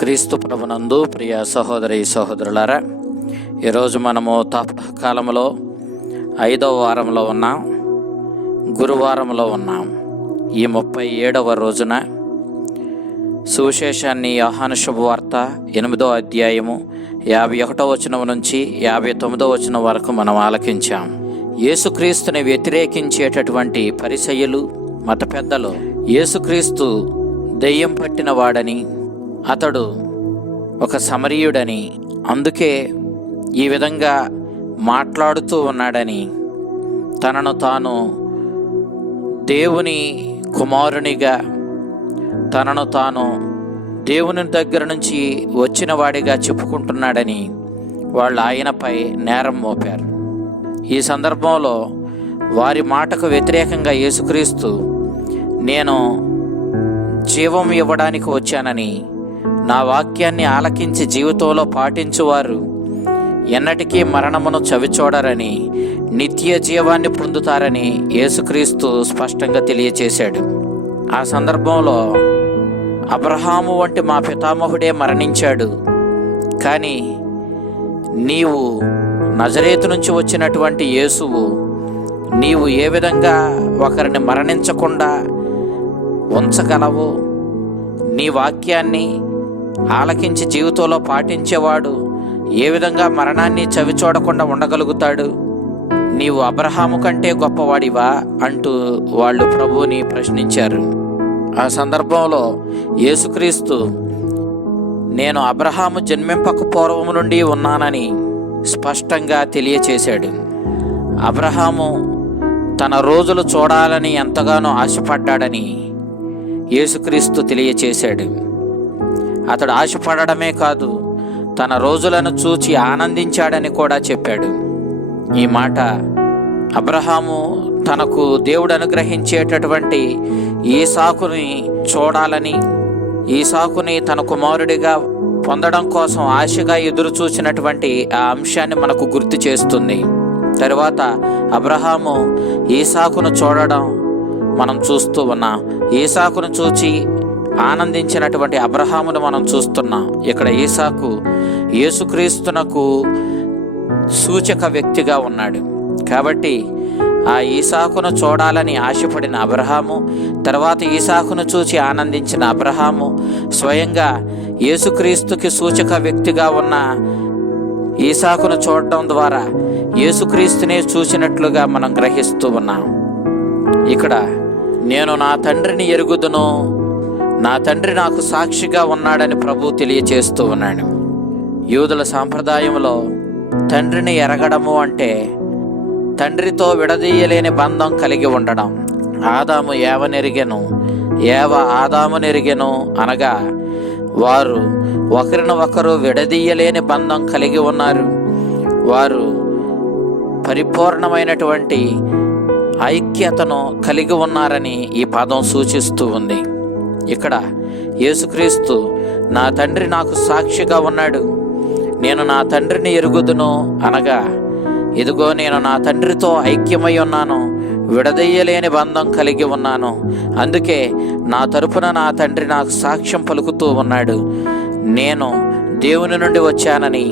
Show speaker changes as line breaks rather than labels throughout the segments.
క్రీస్తు ప్రభునందు ప్రియ సహోదరి సహోదరులారా ఈరోజు మనము కాలంలో ఐదవ వారంలో ఉన్నాం గురువారంలో ఉన్నాం. ఈ ముప్పై ఏడవ రోజున సువిశేషాన్ని ఆహ్వాన శుభవార్త ఎనిమిదో అధ్యాయము యాభై ఒకటో వచనం నుంచి యాభై తొమ్మిదో వచనం వరకు మనం ఆలకించాం. యేసుక్రీస్తుని వ్యతిరేకించేటటువంటి పరిసయ్యులు మత పెద్దలు యేసుక్రీస్తు దెయ్యం పట్టిన వాడని అతడు ఒక సమరీయుడని అందుకే ఈ విధంగా మాట్లాడుతూ ఉన్నాడని. తనను తాను దేవుని కుమారునిగా తనను తాను దేవుని దగ్గర నుంచి వచ్చినవాడిగా చెప్పుకుంటున్నాడని వాళ్ళు ఆయనపై నేరం మోపారు. ఈ సందర్భంలో వారి మాటకు వ్యతిరేకంగా యేసుక్రీస్తు నేను జీవం ఇవ్వడానికి వచ్చానని నా వాక్యాన్ని ఆలకించి జీవితంలో పాటించువారు. ఎన్నటికీ మరణమును చవిచూడరని నిత్య జీవాన్ని పొందుతారని యేసుక్రీస్తు స్పష్టంగా తెలియచేశాడు. ఆ సందర్భంలో అబ్రహాము వంటి మా పితామహుడే మరణించాడు. కానీ నీవు నజరేతు నుంచి వచ్చినటువంటి యేసువు నీవు ఏ విధంగా ఒకరిని మరణించకుండా ఉంచగలవు? నీ వాక్యాన్ని ఆలకించి జీవితంలో పాటించేవాడు ఏ విధంగా మరణాన్ని చవిచూడకుండా ఉండగలుగుతాడు? నీవు అబ్రహాము కంటే గొప్పవాడివా? అంటూ వాళ్ళు ప్రభువుని ప్రశ్నించారు. ఆ సందర్భంలో యేసుక్రీస్తు నేను అబ్రహాము జన్మింపక పూర్వము నుండి ఉన్నానని స్పష్టంగా తెలియచేశాడు. అబ్రహాము తన రోజులు చూడాలని ఎంతగానో ఆశపడ్డాడని యేసుక్రీస్తు తెలియచేశాడు. అతడు ఆశపడడమే కాదు తన రోజులను చూచి ఆనందించాడని కూడా చెప్పాడు. ఈ మాట అబ్రహాము తనకు దేవుడు అనుగ్రహించేటటువంటి ఈసాకుని చూడాలని ఈసాకుని తన కుమారుడిగా పొందడం కోసం ఆశగా ఎదురు చూసినటువంటి ఆ అంశాన్ని మనకు గుర్తు చేస్తుంది. తరువాత అబ్రహాము ఈసాకును చూడడం మనం చూస్తూ ఉన్నాం. ఈసాకును చూచి ఆనందించినటువంటి అబ్రహామును మనం చూస్తున్నాం. ఇక్కడ ఈసాకు యేసుక్రీస్తునకు సూచక వ్యక్తిగా ఉన్నాడు. కాబట్టి ఆ ఈసాకును చూడాలని ఆశపడిన అబ్రహాము తర్వాత ఈసాకును చూచి ఆనందించిన అబ్రహాము స్వయంగా యేసుక్రీస్తుకి సూచక వ్యక్తిగా ఉన్న ఈసాకును చూడటం ద్వారా యేసుక్రీస్తునే చూసినట్లుగా మనం గ్రహిస్తూ ఉన్నాం. ఇక్కడ నేను నా తండ్రిని ఎరుగుదును నా తండ్రి నాకు సాక్షిగా ఉన్నాడని ప్రభు తెలియచేస్తూ ఉన్నాడు. యూదుల సాంప్రదాయంలో తండ్రిని ఎరగడము అంటే తండ్రితో విడదీయలేని బంధం కలిగి ఉండడం. ఆదాము ఏవనెరిగెను ఏవ ఆదామునెరిగెను అనగా వారు ఒకరిని ఒకరు విడదీయలేని బంధం కలిగి ఉన్నారు. వారు పరిపూర్ణమైనటువంటి ఐక్యతను కలిగి ఉన్నారని ఈ పదం సూచిస్తూ ఉంది. ఇక్కడ యేసుక్రీస్తు నా తండ్రి నాకు సాక్షిగా ఉన్నాడు. నేను నా తండ్రిని ఎరుగుదును అనగా ఇదిగో నేను నా తండ్రితో ఐక్యమై ఉన్నాను విడదీయలేని బంధం కలిగి ఉన్నాను. అందుకే నా తరపున నా తండ్రి నాకు సాక్ష్యం పలుకుతూ ఉన్నాడు. నేను దేవుని నుండి వచ్చానని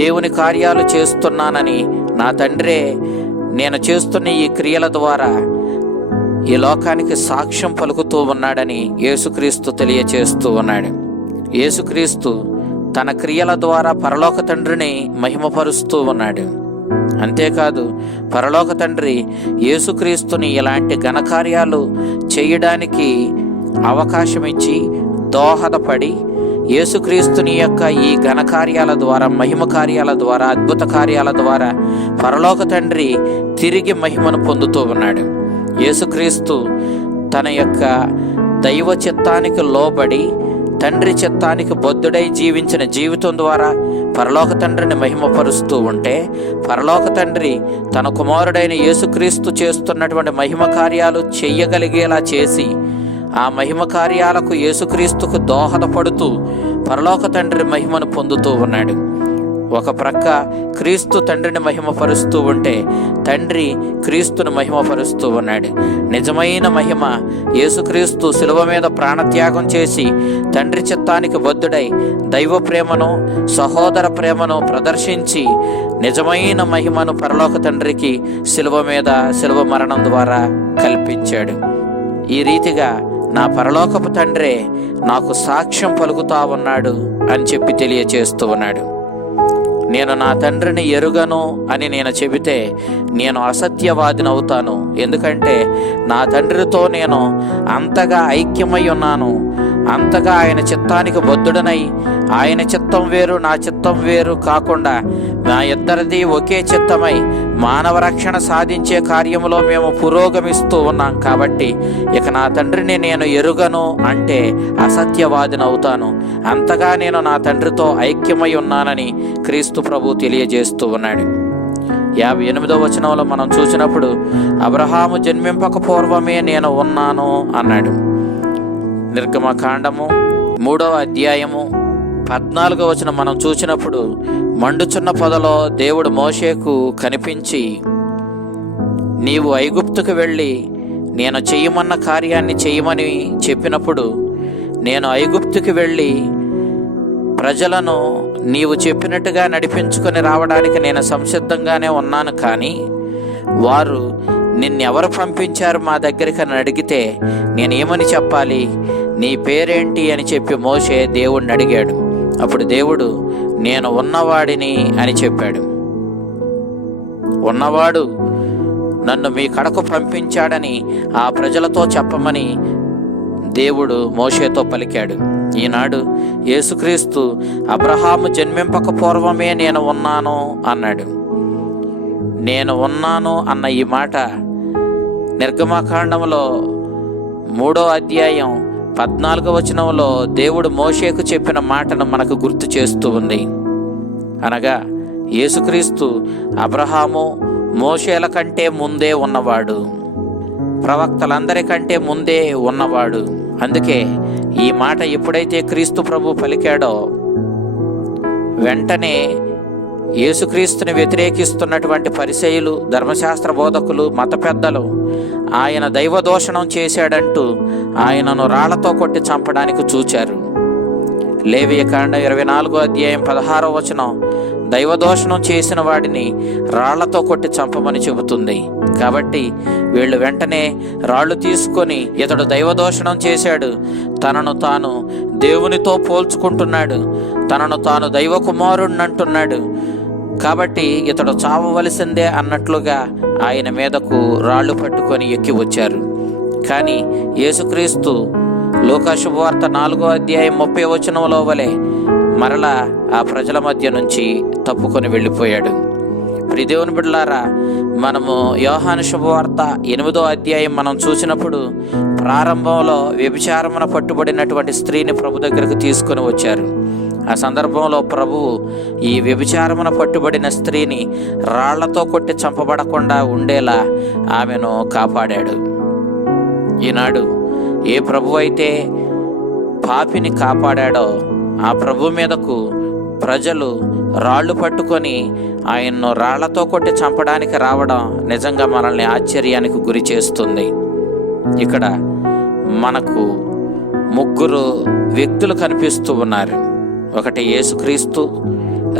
దేవుని కార్యాలు చేస్తున్నానని నా తండ్రే నేను చేస్తున్న ఈ క్రియల ద్వారా ఈ లోకానికి సాక్ష్యం పలుకుతూ ఉన్నాడని యేసుక్రీస్తు తెలియచేస్తూ ఉన్నాడు. యేసుక్రీస్తు తన క్రియల ద్వారా పరలోక తండ్రిని మహిమపరుస్తూ ఉన్నాడు. అంతేకాదు పరలోక తండ్రి యేసుక్రీస్తుని ఇలాంటి ఘనకార్యాలు చేయడానికి అవకాశం ఇచ్చి దోహదపడి యేసుక్రీస్తుని యొక్క ఈ ఘనకార్యాల ద్వారా మహిమ కార్యాల ద్వారా అద్భుత కార్యాల ద్వారా పరలోక తండ్రి తిరిగి మహిమను పొందుతూ ఉన్నాడు. యేసుక్రీస్తు తన యొక్క దైవ చిత్తానికి లోబడి తండ్రి చిత్తానికి బొద్దుడై జీవించిన జీవితం ద్వారా పరలోక తండ్రిని మహిమపరుస్తూ ఉంటే పరలోక తండ్రి తన కుమారుడైన యేసుక్రీస్తు చేస్తున్నటువంటి మహిమ కార్యాలు చెయ్యగలిగేలా చేసి ఆ మహిమ కార్యాలకు యేసుక్రీస్తుకు దోహదపడుతూ పరలోక తండ్రి మహిమను పొందుతూ ఉన్నాడు. ఒక ప్రక్క క్రీస్తు తండ్రిని మహిమపరుస్తూ ఉంటే తండ్రి క్రీస్తును మహిమపరుస్తూ ఉన్నాడు. నిజమైన మహిమ యేసుక్రీస్తు శిలువ మీద ప్రాణత్యాగం చేసి తండ్రి చిత్తానికి బద్దుడై దైవ ప్రేమను సహోదర ప్రేమను ప్రదర్శించి నిజమైన మహిమను పరలోక తండ్రికి శిలువ మీద శిలువ మరణం ద్వారా కల్పించాడు. ఈ రీతిగా నా పరలోకపు తండ్రే నాకు సాక్ష్యం పలుకుతా ఉన్నాడు అని చెప్పి తెలియచేస్తూ ఉన్నాడు. నేను నా తండ్రిని ఎరుగను అని నేను చెబితే నేను అసత్యవాదినవుతాను. ఎందుకంటే నా తండ్రితో నేను అంతగా ఐక్యమై ఉన్నాను. అంతగా ఆయన చిత్తానికి బద్ధుడనై ఆయన చిత్తం వేరు నా చిత్తం వేరు కాకుండా నా ఇద్దరిది ఒకే చిత్తమై మానవ రక్షణ సాధించే కార్యములో మేము పురోగమిస్తూ ఉన్నాం కాబట్టి ఇక నా తండ్రిని నేను ఎరుగను అంటే అసత్యవాదినవుతాను. అంతగా నేను నా తండ్రితో ఐక్యమై ఉన్నానని క్రీస్తు ప్రభు తెలియజేస్తూ ఉన్నాడు. యాభై ఎనిమిదో వచనంలో మనం చూసినప్పుడు అబ్రహాము జన్మింపక పూర్వమే నేను ఉన్నాను అన్నాడు. నిర్గమకాండము మూడవ అధ్యాయము పద్నాలుగో వచనం మనం చూసినప్పుడు మండుచున్న పొదలో దేవుడు మోషేకు కనిపించి నీవు ఐగుప్తుకు వెళ్ళి నేను చెయ్యమన్న కార్యాన్ని చేయమని చెప్పినప్పుడు నేను ఐగుప్తుకి వెళ్ళి ప్రజలను నీవు చెప్పినట్టుగా నడిపించుకొని రావడానికి నేను సంసిద్ధంగానే ఉన్నాను కానీ వారు నిన్నెవరు పంపించారు మా దగ్గరికి అని అడిగితే నేనేమని చెప్పాలి? నీ పేరేంటి అని చెప్పి మోసే దేవుణ్ణి అడిగాడు. అప్పుడు దేవుడు నేను ఉన్నవాడిని అని చెప్పాడు. ఉన్నవాడు నన్ను మీ కడకు పంపించాడని ఆ ప్రజలతో చెప్పమని దేవుడు మోషేతో పలికాడు. ఈనాడు యేసుక్రీస్తు అబ్రహాము జన్మింపక పూర్వమే నేను ఉన్నాను అన్నాడు. నేను ఉన్నాను అన్న ఈ మాట నిర్గమాకాండంలో మూడో అధ్యాయం పద్నాలుగో వచనంలో దేవుడు మోషేకు చెప్పిన మాటను మనకు గుర్తు చేస్తూ ఉంది. అనగా యేసుక్రీస్తు అబ్రహాము మోషేల కంటే ముందే ఉన్నవాడు. ప్రవక్తలందరికంటే ముందే ఉన్నవాడు. అందుకే ఈ మాట ఎప్పుడైతే క్రీస్తు ప్రభు పలికాడో వెంటనే యేసుక్రీస్తుని వ్యతిరేకిస్తున్నటువంటి పరిచయులు ధర్మశాస్త్ర బోధకులు మత పెద్దలు ఆయన దైవదోషణం చేశాడంటూ ఆయనను రాళ్ళతో కొట్టి చంపడానికి చూచారు. లేవియకాండ ఇరవై నాలుగో అధ్యాయం పదహారో వచనం దైవదోషణం చేసిన వాడిని రాళ్ళతో కొట్టి చంపమని చెబుతుంది. కాబట్టి వీళ్ళు వెంటనే రాళ్ళు తీసుకొని ఇతడు దైవదోషణం చేశాడు. తనను తాను దేవునితో పోల్చుకుంటున్నాడు. తనను తాను దైవకుమారుణ్ణంటున్నాడు. అంటున్నాడు కాబట్టి ఇతడు చావవలసిందే అన్నట్లుగా ఆయన మీదకు రాళ్ళు పట్టుకొని ఎక్కి వచ్చారు. కానీ యేసుక్రీస్తు లోకాశుభవార్త నాలుగో అధ్యాయం ముప్పై వచనంలో వలె మరలా ఆ ప్రజల మధ్య నుంచి తప్పుకొని వెళ్ళిపోయాడు. ప్రిదేవుని బిడ్లారా బిడ్డలారా మనము యోహాను శుభవార్త ఎనిమిదో అధ్యాయం మనం చూసినప్పుడు ప్రారంభంలో వ్యభిచారమున పట్టుబడినటువంటి స్త్రీని ప్రభు దగ్గరకు తీసుకొని వచ్చారు. ఆ సందర్భంలో ప్రభువు ఈ వ్యభిచారమున పట్టుబడిన స్త్రీని రాళ్ళతో కొట్టి చంపబడకుండా ఉండేలా ఆమెను కాపాడాడు. ఈనాడు ఏ ప్రభు అయితే పాపిని కాపాడాడో ఆ ప్రభు మీదకు ప్రజలు రాళ్ళు పట్టుకొని ఆయన్ను రాళ్ళతో కొట్టి చంపడానికి రావడం నిజంగా మనల్ని ఆశ్చర్యానికి గురి చేస్తుంది. ఇక్కడ మనకు ముగ్గురు వ్యక్తులు కనిపిస్తూ ఉన్నారు. ఒకటి యేసుక్రీస్తు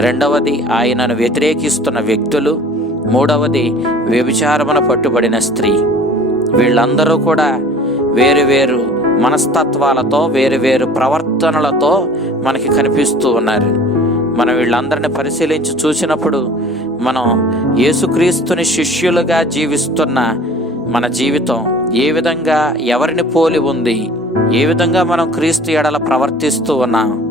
రెండవది ఆయనను వ్యతిరేకిస్తున్న వ్యక్తులు మూడవది వ్యభిచారమున పట్టుబడిన స్త్రీ. వీళ్ళందరూ కూడా వేరు వేరు మనస్తత్వాలతో వేరు వేరు ప్రవర్తనలతో మనకి కనిపిస్తూ ఉన్నారు. మనం వీళ్ళందరిని పరిశీలించి చూసినప్పుడు మనం యేసుక్రీస్తుని శిష్యులుగా జీవిస్తున్న మన జీవితం ఏ విధంగా ఎవరిని పోలి ఉంది ఏ విధంగా మనం క్రీస్తు ఎడల ప్రవర్తిస్తూ ఉన్నాం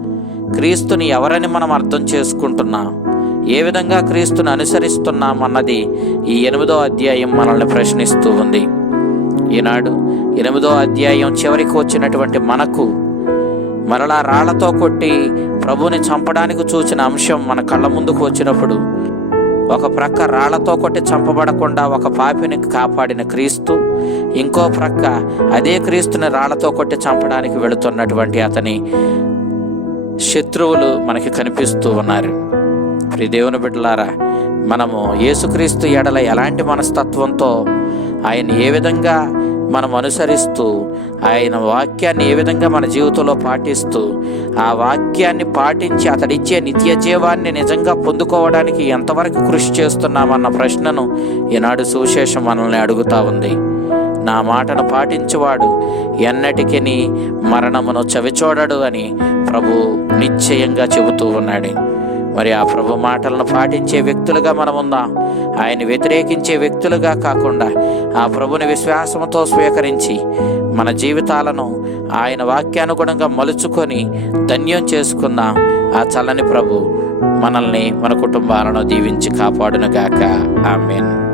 క్రీస్తుని ఎవరని మనం అర్థం చేసుకుంటున్నాం? ఏ విధంగా క్రీస్తుని అనుసరిస్తున్నాం అన్నది ఈ ఎనిమిదో అధ్యాయం మనల్ని ప్రశ్నిస్తూ ఉంది. ఈనాడు ఎనిమిదో అధ్యాయం చివరికి వచ్చినటువంటి మనకు మరలా రాళ్ళతో కొట్టి ప్రభుని చంపడానికి చూసిన అంశం మన కళ్ళ ముందుకు వచ్చినప్పుడు ఒక ప్రక్క రాళ్ళతో కొట్టి చంపబడకుండా ఒక పాపిని కాపాడిన క్రీస్తు ఇంకో ప్రక్క అదే క్రీస్తుని రాళ్ళతో కొట్టి చంపడానికి వెళుతున్నటువంటి అతని శత్రువులు మనకి కనిపిస్తూ ఉన్నారు. ప్రియ దేవుని బిడ్డలారా మనము యేసుక్రీస్తు ఎడల ఎలాంటి మనస్తత్వంతో ఆయన ఏ విధంగా మనం అనుసరిస్తూ ఆయన వాక్యాన్ని ఏ విధంగా మన జీవితంలో పాటిస్తూ ఆ వాక్యాన్ని పాటించి అతడిచ్చే నిత్య జీవాన్ని నిజంగా పొందుకోవడానికి ఎంతవరకు కృషి చేస్తున్నామన్న ప్రశ్నను ఈనాడు సువిశేషం మనల్ని అడుగుతా ఉంది. నా మాటను పాటించువాడు ఎన్నటికి మరణమును చవిచూడడు అని ప్రభు నిశ్చయంగా చెబుతూ ఉన్నాడు. మరి ఆ ప్రభు మాటలను పాటించే వ్యక్తులుగా మనం ఉందాం. ఆయన వ్యతిరేకించే వ్యక్తులుగా కాకుండా ఆ ప్రభుని విశ్వాసంతో స్వీకరించి మన జీవితాలను ఆయన వాక్యానుగుణంగా మలుచుకొని ధన్యం చేసుకుందాం. ఆ చల్లని ప్రభు మనల్ని మన కుటుంబాలను దీవించి కాపాడునుగాక. ఆమెను.